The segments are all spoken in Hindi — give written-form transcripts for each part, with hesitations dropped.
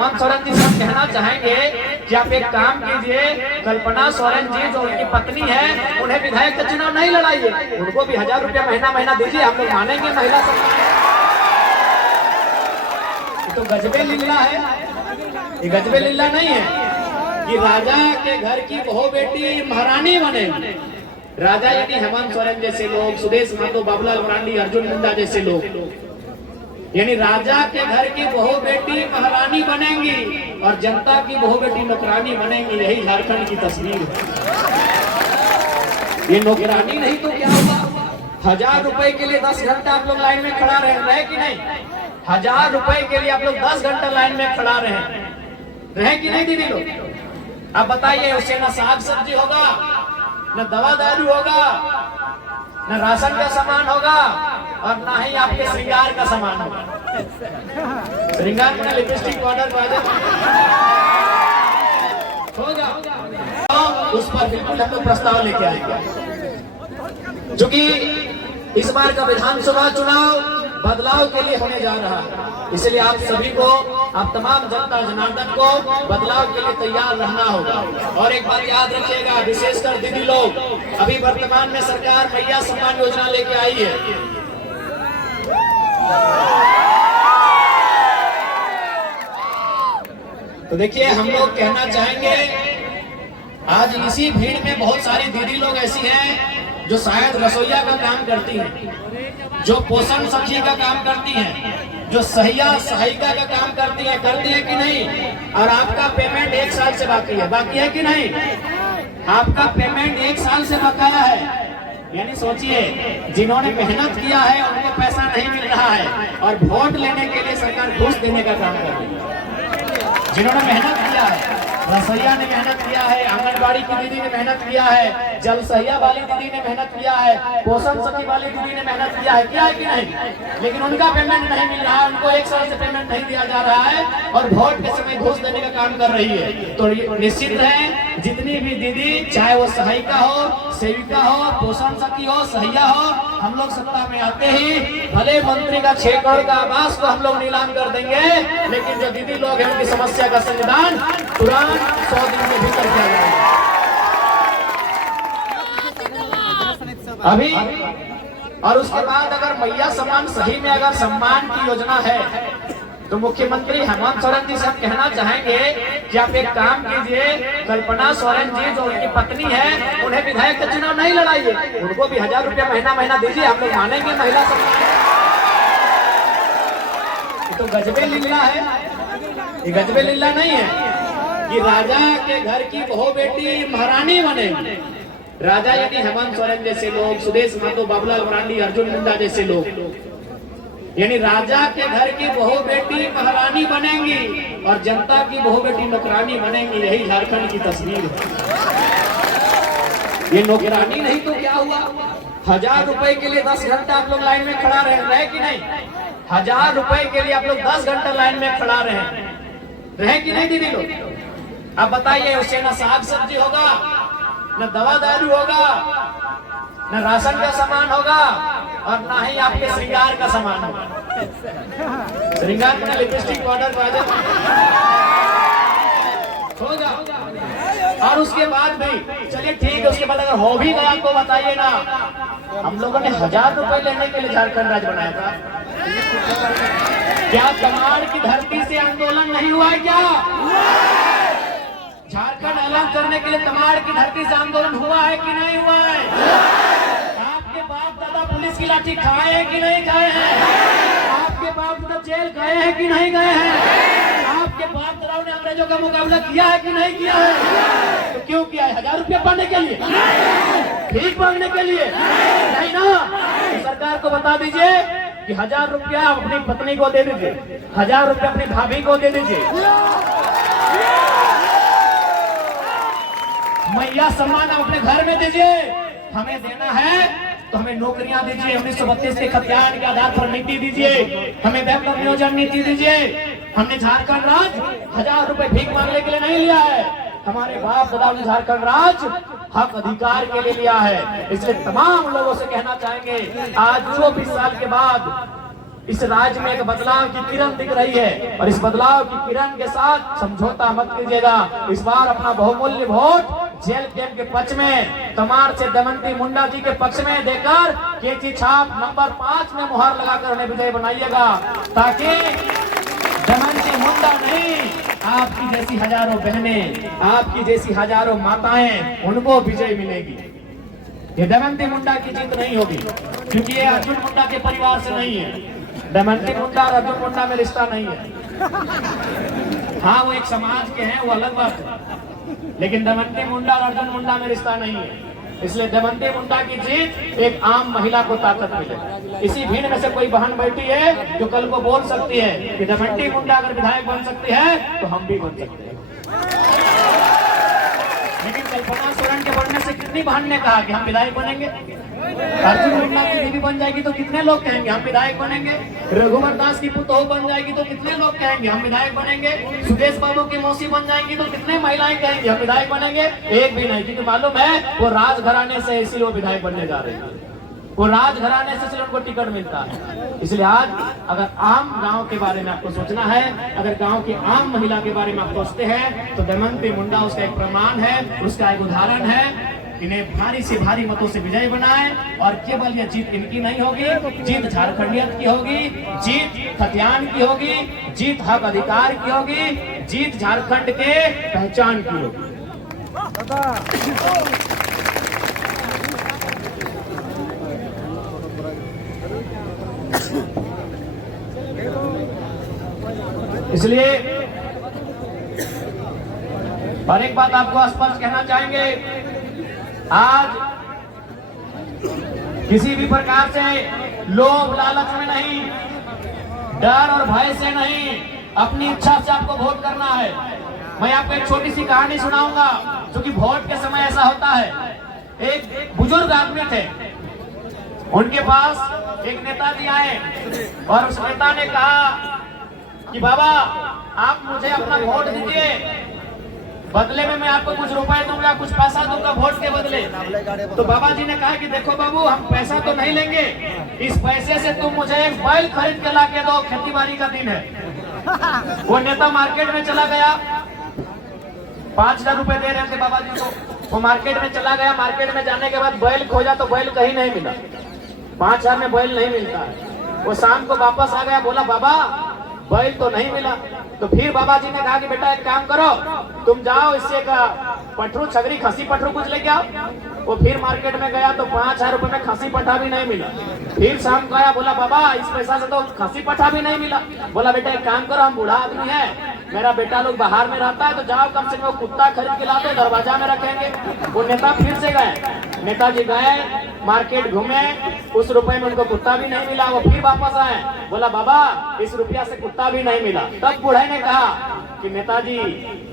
हेमंत सोरेन जी से हम कहना चाहेंगे कि आप एक काम कीजिए, कल्पना सोरेन जी जो उनकी पत्नी है, उन्हें विधायक का चुनाव नहीं लड़ाइए, उनको भी 1000 रुपया महीना दीजिए, हम लोग मानेंगे महिला सम्मान। तो गजबे लीला है, ये गजबे लीला नहीं है कि राजा के घर की बहू बेटी महारानी बने। राजा यानी हेमंत सोरेन जैसे लोग, सुदेश महतो, बाबूलाल मरांडी, अर्जुन मुंडा जैसे लोग, यानी राजा के घर की बहू बेटी महारानी बनेंगी और जनता की बहू बेटी नौकरानी बनेंगी। यही झारखंड की तस्वीर है। ये नौकरानी नहीं तो क्या होगा? 1000 रुपए के लिए 10 घंटा आप लोग लाइन में खड़ा रहे कि नहीं? 1000 रुपए के लिए आप लोग 10 घंटा लाइन में खड़ा रहे कि नहीं दीदी लोग? अब बताइए, उससे न साग सब्जी होगा, न दवा दारू होगा, न राशन का सामान होगा और न ही आपके श्रृंगार का सामान होगा। श्रृंगार में लिपस्टिक पाउडर होगा, तो उस पर बिल्कुल हम लोग प्रस्ताव लेके आएंगे। क्योंकि इस बार का विधानसभा चुनाव बदलाव के लिए होने जा रहा है, इसलिए आप सभी को, आप तमाम जनता जनार्दन को बदलाव के लिए तैयार रहना होगा। और एक बात याद रखिएगा, विशेषकर दीदी लोग, अभी वर्तमान में सरकार मैया सम्मान योजना लेके आई है। तो देखिए, हम लोग कहना चाहेंगे, आज इसी भीड़ में बहुत सारी दीदी लोग ऐसी हैं जो शायद रसोईया का काम करती हैं, जो पोषण सखी का काम करती हैं, जो सहायिका का काम करती है कि नहीं? और आपका पेमेंट 1 साल से बाकी है कि नहीं? आपका पेमेंट 1 साल से बकाया है। यानी सोचिए, जिन्होंने मेहनत किया है उनको पैसा नहीं मिल रहा है और वोट लेने के लिए सरकार घूस देने का काम कर रही है। जिन्होंने मेहनत किया है, रसोईया ने मेहनत किया है, आंगनबाड़ी की दीदी ने मेहनत किया है, जल सहिया वाली दीदी ने मेहनत किया है, पोषण सखी वाली दीदी ने मेहनत किया है कि नहीं? लेकिन उनका पेमेंट नहीं मिल रहा है, उनको 1 साल से पेमेंट नहीं दिया जा रहा है और वोट के समय घूस देने का काम कर रही है। तो निश्चित है, जितनी भी दीदी, चाहे वो सहायिका हो, सेविका हो, पोषण सखी हो, सहिया हो, हम लोग सत्ता में आते ही भले मंत्री का 6 करोड़ का आवास को हम लोग नीलाम कर देंगे, लेकिन जो दीदी लोग हैं उनकी समस्या का समाधान तुरंत 100 दिन में भीतर किया जाएगा। अभी और उसके बाद अगर मैया सम्मान सही में अगर सम्मान की योजना है, तो मुख्यमंत्री हेमंत सोरेन जी से हम कहना चाहेंगे कि आप एक काम कीजिए, कल्पना सोरेन जी जो उनकी पत्नी है, उन्हें विधायक का चुनाव नहीं लड़ाइए, उनको भी 1000 रुपया महीना दीजिए, हम लोग मानेंगे महिला सम्मान। तो गजबे लीला है, ये गजबे लीला नहीं है कि राजा के घर की बहू बेटी महारानी बने। राजा यानी हेमंत सोरेन जैसे लोग, सुदेश महतो, बाबूलाल मरांडी, अर्जुन मुंडा जैसे लोग, यानी राजा के घर की बहू बेटी महारानी बनेंगी और जनता की बहू बेटी नौकरानी बनेंगी। यही झारखंड की तस्वीर है। ये नौकरानी नहीं तो क्या हुआ? 1000 रुपए के लिए 10 घंटा आप लोग लाइन में खड़ा रहे कि नहीं? 1000 रुपए के लिए आप लोग 10 घंटा लाइन में खड़ा रहे कि नहीं दीदी लोग? अब बताइए, उससे न साग सब्जी होगा, न दवा दारू होगा, न राशन का सामान होगा और न ही आपके श्रृंगार का सामान होगा। श्रृंगार में लिपस्टिक पाउडर होगा। और उसके बाद भी चलिए ठीक है, उसके बाद अगर हो भी गया तो बताइए ना, हम लोगों ने 1000 रुपए लेने के लिए झारखंड राज्य बनाया था। क्या तमाड़ की धरती से आंदोलन नहीं हुआ है? क्या झारखंड अलग करने के लिए तमाड़ की धरती से आंदोलन हुआ है कि नहीं हुआ है? आपके बाप दादा पुलिस की लाठी खाए हैं कि नहीं खाए हैं? आपके बाप दादा जेल गए हैं कि नहीं गए हैं? आपके बाप दादाओं ने अंग्रेजों का मुकाबला किया है कि नहीं किया है? तो क्यों किया है? 1000 रुपया पाने के लिए, भीख मांगने के लिए नहीं ना? तो सरकार को बता दीजिए कि 1000 रुपया अपनी पत्नी को दे दीजिए, 1000 रुपया अपनी भाभी को दे दीजिए। मैया सम्मान अपने घर में दीजिए। हमें देना है तो हमें नौकरियां दीजिए, 1932 के खतियान के आधार पर नीति दीजिए, हमें बेहतर नियोजन नीति दीजिए। हमने झारखंड राज्य 1000 रुपए भीख मांगने के लिए नहीं लिया है, हमारे बाप दादा ने झारखंड राज्य हक अधिकार के लिए लिया है। इसलिए तमाम लोगों से कहना चाहेंगे, आज 24 साल के बाद इस राज्य में एक बदलाव की किरण दिख रही है और इस बदलाव की किरण के साथ समझौता मत कीजिएगा। इस बार अपना बहुमूल्य वोट जेल कैंप के पक्ष में, तमार से दमयंती मुंडा जी के पक्ष में देकर केजी छाप नंबर 5 में मुहर लगाकर उन्हें विजय बनाइएगा, ताकि दमयंती मुंडा नहीं, आपकी जैसी हजारों बहनें, आपकी जैसी हजारों माताएं, उनको विजय मिलेगी। ये दमयंती मुंडा की जीत नहीं होगी, क्योंकि ये अर्जुन मुंडा के परिवार से नहीं है। दमयंती मुंडा और अर्जुन मुंडा में रिश्ता नहीं है। हाँ, वो एक समाज के हैं, वो अलग बात है, लेकिन दमयंती मुंडा और अर्जुन मुंडा में रिश्ता नहीं है। इसलिए दमयंती मुंडा की जीत एक आम महिला को ताकत मिले। इसी भीड़ में से कोई बहन बैठी है जो कल को बोल सकती है कि दमयंती मुंडा अगर विधायक बन सकती है तो हम भी बन सकते हैं। लेकिन कल्पना सोरेन के बनने से कितनी बहन ने कहा कि हम विधायक बनेंगे? अर्जुन मुंडा की बीवी बन जाएगी तो कितने लोग कहेंगे हम विधायक बनेंगे? रघुवर दास की पुतोह बन जाएगी तो कितने लोग कहेंगे हम विधायक बनेंगे? सुदेश बाबू की मौसी बन जाएंगी तो कितने महिलाएं कहेंगे हम विधायक बनेंगे? एक भी नहीं, क्योंकि मालूम है वो राजघराने से इसलिए वो विधायक बनने जा रहे हैं। वो राजघराने से इसलिए उनको टिकट मिलता है। इसलिए आज अगर आम गांव के बारे में आपको सोचना है, अगर गांव की आम महिला के बारे में आप सोचते हैं, तो दमयंती मुंडा उसका एक प्रमाण है, उसका एक उदाहरण है। इन्हें भारी से भारी मतों से विजय बनाए, और केवल यह जीत इनकी नहीं होगी, जीत झारखंडियत की होगी, जीत खतियान की होगी, जीत हक अधिकार की होगी, जीत झारखंड के पहचान की होगी। इसलिए और एक बात आपको स्पष्ट कहना चाहेंगे, आज किसी भी प्रकार से लोभ लालच में नहीं, डर और भय से नहीं, अपनी इच्छा से आपको वोट करना है। मैं आपको एक छोटी सी कहानी सुनाऊंगा, क्योंकि वोट के समय ऐसा होता है। एक बुजुर्ग आदमी थे, उनके पास एक नेताजी आए और उस नेता ने कहा कि बाबा आप मुझे अपना वोट दीजिए, बदले में मैं आपको कुछ रुपए दूंगा, कुछ पैसा दूंगा वोट के बदले। तो बाबा जी ने कहा कि देखो बाबू, हम पैसा तो नहीं लेंगे, इस पैसे से तुम मुझे एक बैल खरीद के ला के दो, खेती बाड़ी का दिन है। वो नेता मार्केट में चला गया, 5,000 रुपए दे रहे थे बाबा जी को। वो मार्केट में चला गया, मार्केट में जाने के बाद बैल खोजा तो बैल कहीं नहीं मिला, 5,000 में बैल नहीं मिलता है। वो शाम को वापस आ गया, बोला बाबा बैल तो नहीं मिला। तो फिर बाबा जी ने कहा कि बेटा एक काम करो, तुम जाओ इससे का पठरू, छगरी, खसी पठरू कुछ लेके आओ। वो फिर मार्केट में गया तो 5,000 रुपए में खसी पठा भी नहीं मिला। फिर शाम को आया, बोला बाबा इस पैसा से तो खसी पठा भी नहीं मिला। बोला बेटा एक काम करो, हम बूढ़ा आदमी है, मेरा बेटा लोग बाहर में रहता है, तो जाओ कम से कम वो कुत्ता खरीद के लाते, दरवाजा में रखेंगे। वो नेता फिर से गए, नेताजी गए मार्केट घूमे, उस रुपए में उनको कुत्ता भी नहीं मिला। वो फिर वापस आए, बोला बाबा इस रुपया से कुत्ता भी नहीं मिला। तब बूढ़े ने कहा कि नेताजी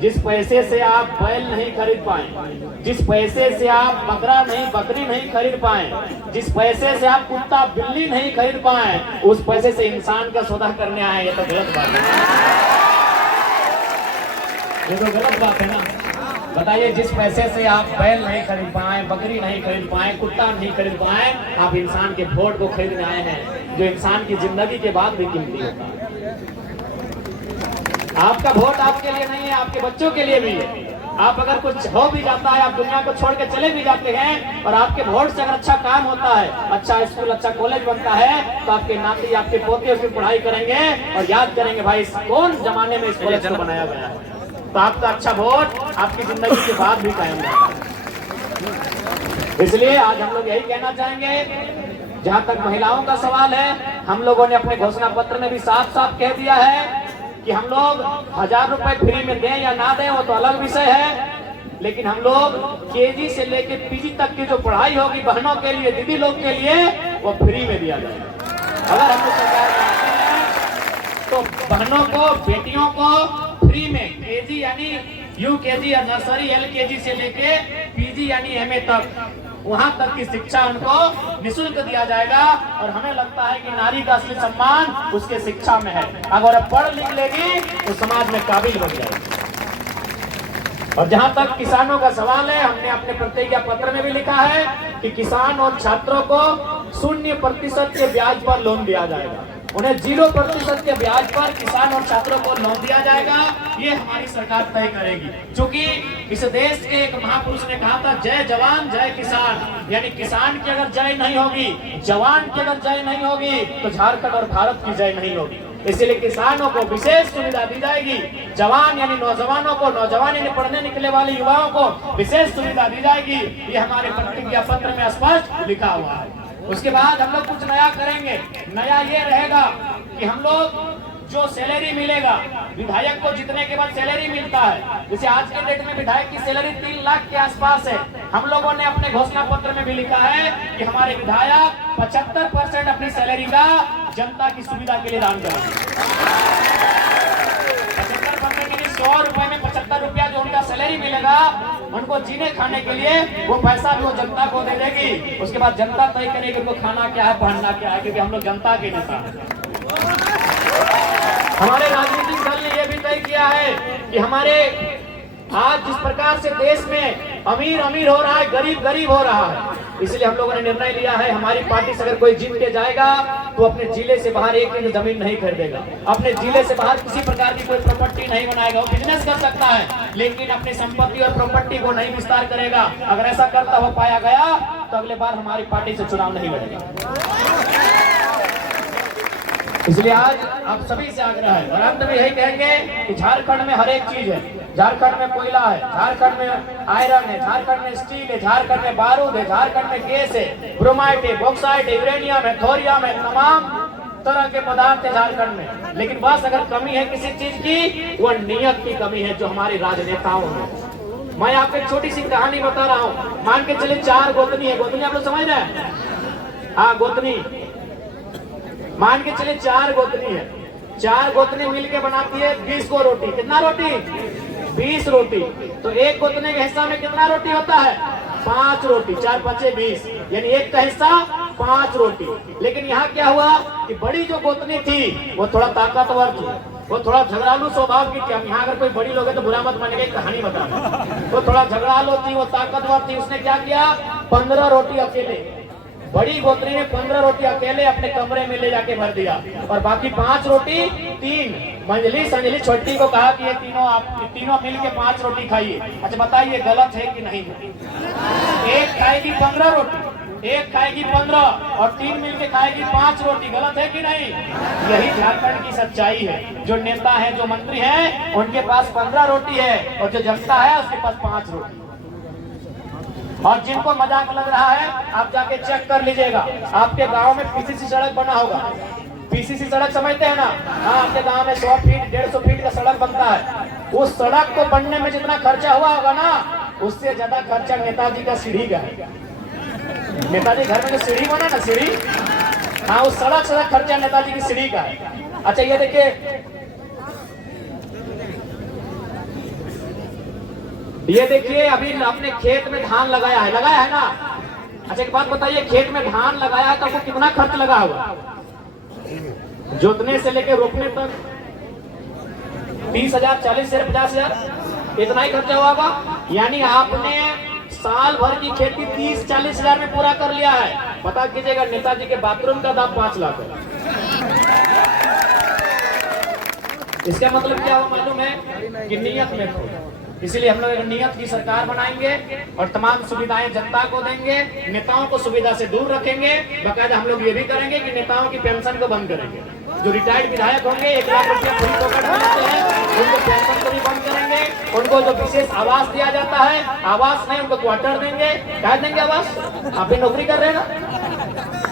जिस पैसे से आप बैल नहीं खरीद पाए, जिस पैसे से आप बकरा नहीं, बकरी नहीं खरीद पाए, जिस पैसे से आप कुत्ता बिल्ली नहीं खरीद पाए, उस पैसे से इंसान का सौदा करने आए, ये तो गलत बात है। ये तो गलत बात है ना। बताइए, जिस पैसे से आप बैल नहीं खरीद पाए, बकरी नहीं खरीद पाए, कुत्ता नहीं खरीद पाए, आप इंसान के वोट को खरीदने आए हैं, जो इंसान की जिंदगी के बाद भी कीमती होता है। आपका वोट आपके लिए नहीं है, आपके बच्चों के लिए भी है। आप अगर कुछ हो भी जाता है, आप दुनिया को छोड़ के चले भी जाते हैं, और आपके वोट से अगर अच्छा काम होता है, अच्छा स्कूल, अच्छा कॉलेज बनता है, तो आपके नाती, आपके पोते उसकी पढ़ाई करेंगे और याद करेंगे भाई कौन जमाने में इस कॉलेज को बनाया गया है। तो आपका अच्छा वोट आपकी जिंदगी के बाद भी कायम रहता है। इसलिए आज हम लोग यही कहना चाहेंगे, जहां तक महिलाओं का सवाल है, हम लोगों ने अपने घोषणा पत्र में भी साफ साफ कह दिया है कि हम लोग 1,000 रुपए फ्री में दें या ना दें वो तो अलग विषय है, लेकिन हम लोग केजी से लेकर पीजी तक की जो पढ़ाई होगी बहनों के लिए, दीदी लोग के लिए, वो फ्री में दिया जाए। अगर हम लोग सरकार में आते हैं तो बहनों को, बेटियों को फ्री में केजी यानी यूकेजी या नर्सरी, एलकेजी से लेके पीजी यानी एमए तक, वहां तक की शिक्षा उनको निःशुल्क दिया जाएगा। और हमें लगता है कि नारी का असली सम्मान उसके शिक्षा में है। अगर पढ़ लिख लेगी तो समाज में काबिल बन जाएगी। और जहां तक किसानों का सवाल है, हमने अपने प्रतिज्ञा पत्र में भी लिखा है कि किसान और छात्रों को 0% के ब्याज पर लोन दिया जाएगा। उन्हें 0% के ब्याज पर किसान और छात्रों को लोन दिया जाएगा। ये हमारी सरकार तय करेगी। क्योंकि इस देश के एक महापुरुष ने कहा था, जय जवान जय किसान। यानी किसान की अगर जय नहीं होगी, जवान की अगर जय नहीं होगी, तो झारखंड और भारत की जय नहीं होगी। इसलिए किसानों को विशेष सुविधा दी जाएगी। जवान यानी नौजवानों को, नौजवान यानी पढ़ने निकले वाले युवाओं को विशेष सुविधा दी जाएगी। ये हमारे प्रतिज्ञा पत्र में स्पष्ट लिखा हुआ है। उसके बाद हम लोग कुछ नया करेंगे। नया ये रहेगा कि हम लोग जो सैलरी मिलेगा, विधायक को जीतने के बाद सैलरी मिलता है। जैसे आज के डेट में विधायक की सैलरी 3 लाख के आसपास है। हम लोगों ने अपने घोषणा पत्र में भी लिखा है कि हमारे विधायक 75% अपनी सैलरी का जनता की सुविधा के लिए दान करेंगे। 75% यानी 100 रुपए में 75 रुपया जो उनका सैलरी मिलेगा, उनको जीने खाने के लिए वो पैसा भी वो जनता को दे देगी। उसके बाद जनता तय करेगी उनको खाना क्या है, पहनना क्या है, क्योंकि हम लोग जनता के नेता हैं। हमारे राजनीतिक दल ने यह भी तय किया है कि हमारे आज जिस प्रकार से देश में अमीर अमीर हो रहा है, गरीब गरीब हो रहा है, इसलिए हम लोगों ने निर्णय लिया है, हमारी पार्टी से अगर कोई जीत के जाएगा तो अपने जिले से बाहर एक इंच जमीन नहीं खरीदेगा, अपने जिले से बाहर किसी प्रकार की कोई प्रॉपर्टी नहीं बनाएगा। वो बिजनेस कर सकता है, लेकिन अपनी संपत्ति और प्रॉपर्टी को नहीं विस्तार करेगा। अगर ऐसा करता हुआ पाया गया तो अगले बार हमारी पार्टी से चुनाव नहीं लड़ेगा। इसलिए आज आप सभी से आग्रह है और अंत में यही कहेंगे कि झारखंड में हर एक चीज है। झारखंड में कोयला है, झारखंड में आयरन है, झारखंड में स्टील है, झारखंड में बारूद है, झारखंड में गैस है, ब्रोमाइट है, बॉक्साइट है, यूरेनियम है, थोरियम है, तमाम तरह के पदार्थ है झारखंड में। लेकिन बस अगर कमी है किसी चीज की, वो नियत की कमी है जो हमारे राजनेताओं में। मैं आपको एक छोटी सी कहानी बता रहा हूँ। मान के चले 4 गोतनी है, गोतनी आप लोग समझ रहे हैं? हाँ, गोतनी मान के चले 4 गोतनी है। 4 गोतनी मिलके बनाती है 20 को रोटी। कितना रोटी? 20 रोटी। तो एक गोतने के हिस्सा में कितना रोटी होता है? 5 रोटी। 4 5 20, यानी एक का हिस्सा 5 रोटी। लेकिन यहाँ क्या हुआ कि बड़ी जो गोतनी थी वो थोड़ा ताकतवर थी, वो थोड़ा झगड़ालू स्वभाव की थी। हम यहाँ अगर कोई बड़ी लोग है तो बुरा मत मानेंगे, कहानी बता रहे। वो थोड़ा झगड़ालू थी, वो ताकतवर थी। उसने क्या किया? 15 रोटी अकेले, बड़ी गोतनी ने 15 रोटी अकेले अपने कमरे में ले जाके भर दिया और बाकी 5 रोटी 3 मंजली संजली छोटी को कहा कि ये तीनों मिलके 5 रोटी खाइए। अच्छा बताइए गलत है कि नहीं? एक खाएगी 15 रोटी, एक खाएगी 15 और 3 मिलके खाएगी 5 रोटी। गलत है कि नहीं? यही झारखंड की सच्चाई है। जो नेता है, जो मंत्री है, उनके पास 15 रोटी है और जो जनता है उसके पास 5 रोटी। और जिनको मजाक लग रहा है, आप जाके चेक कर लीजिएगा। आपके गांव में पीसीसी सड़क बना होगा। पीसीसी सड़क समझते हैं ना? हाँ, आपके गांव में 100 फीट 150 फीट का सड़क बनता है। उस सड़क को बनने में जितना खर्चा हुआ होगा ना, उससे ज्यादा खर्चा नेताजी का सीढ़ी का है। नेताजी घर में जो सीढ़ी बना ना, सीढ़ी, हाँ, उस सड़क से खर्चा नेताजी की सीढ़ी का है। अच्छा ये देखिए, ये देखिए अभी आपने खेत में धान लगाया है ना? अच्छा एक बात बताइए, खेत में धान लगाया है तो आपको कितना खर्च लगा होगा? जोतने से लेकर रोपने तक 30,000, 40,000, 50,000 इतना ही खर्चा होगा। यानी आपने साल भर की खेती 30-40 हजार में पूरा कर लिया है। पता कीजिएगा नेताजी के बाथरूम का दाम 5 लाख है। इसका मतलब क्या हुआ मालूम है? कि नियत में खो। इसलिए हम लोग एक नियत की सरकार बनाएंगे और तमाम सुविधाएं जनता को देंगे, नेताओं को सुविधा से दूर रखेंगे। बाकायदा हम लोग ये भी करेंगे कि नेताओं की पेंशन को बंद करेंगे। जो रिटायर्ड विधायक होंगे 1 लाख रुपया फ्री पॉकेट बनाते हैं, उनको पेंशन को भी बंद करेंगे। उनको जो विशेष आवास दिया जाता है, आवास नहीं उनको क्वार्टर देंगे। क्या देंगे? आवास। आप भी नौकरी कर रहे हैं ना?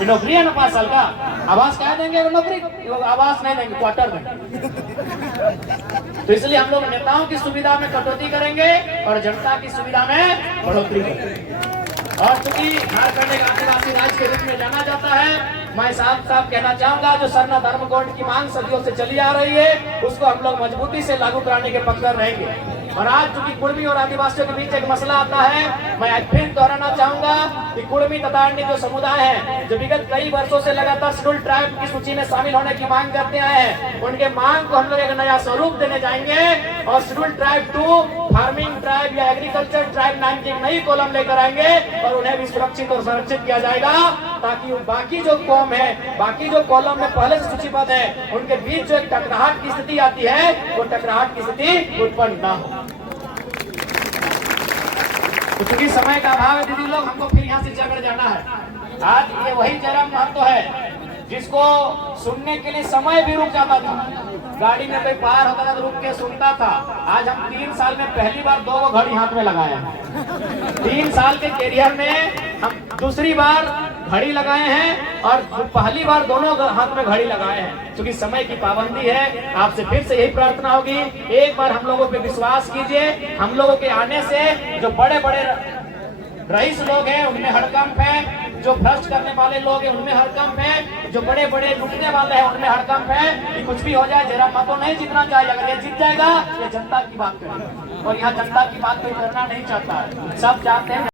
ये नौकरी है ना 5 साल का, आवास क्या देंगे? नौकरी, आवास नहीं देंगे, क्वार्टर देंगे। तो इसलिए हम लोग नेताओं की सुविधा में कटौती करेंगे और जनता की सुविधा में बढ़ोतरी करेंगे। और चूंकि झारखंड एक आदिवासी राज्य के रूप में जाना जाता है, मैं साफ साफ कहना चाहूंगा, जो सरना धर्म कोड की मांग सदियों से चली आ रही है, उसको हम लोग मजबूती से लागू कराने के पक्का रहेंगे। और आज चूंकि कुर्मी और आदिवासियों के बीच एक मसला आता है, मैं आज फिर दोहराना चाहूंगा कि कुर्मी तथा अन्य जो समुदाय है, जो विगत कई वर्षों से लगातार शेड्यूल ट्राइब की सूची में शामिल होने की मांग करते आए हैं, उनके मांग को हम लोग एक नया स्वरूप देने जाएंगे और शेड्यूल ट्राइब 2 फार्मिंग ट्राइब या एग्रीकल्चर ट्राइब नाम की नई कॉलम लेकर आएंगे और उन्हें भी सुरक्षित और संरक्षित किया जाएगा, ताकि बाकी जो कौम है, बाकी जो कॉलम में पहले से सूचीबद्ध है, उनके बीच जो एक टकराहट की स्थिति आती है, वो टकराहट की स्थिति उत्पन्न ना हो। क्योंकि समय का अभाव है दीदी लोग, हमको फिर यहाँ से चलकर जाना है। आज ये वही जन्म महत्व है जिसको सुनने के लिए समय भी रुक जाता था, गाड़ी में कोई पार होता था तो रुक के सुनता था। आज हम 3 साल में पहली बार 2 घड़ी हाथ में लगाए हैं। 3 साल के कैरियर में हम दूसरी बार घड़ी लगाए हैं और पहली बार दोनों हाथ में घड़ी लगाए हैं। क्योंकि समय की पाबंदी है, आपसे फिर से यही प्रार्थना होगी, एक बार हम लोगों पे विश्वास कीजिए। हम लोगों के आने से जो बड़े बड़े रईस लोग हैं उनमें हड़कंप है, जो भ्रष्ट करने वाले लोग हैं उनमें हड़कंप है, जो बड़े बड़े लूटने वाले हैं उनमें हड़कंप है कि कुछ भी हो जाए, जरा मतों नहीं जीतना चाहिए। अगर ये जीत जाएगा ये जनता की बात करेगा, और यहाँ जनता की बात कोई करना नहीं चाहता है। सब चाहते हैं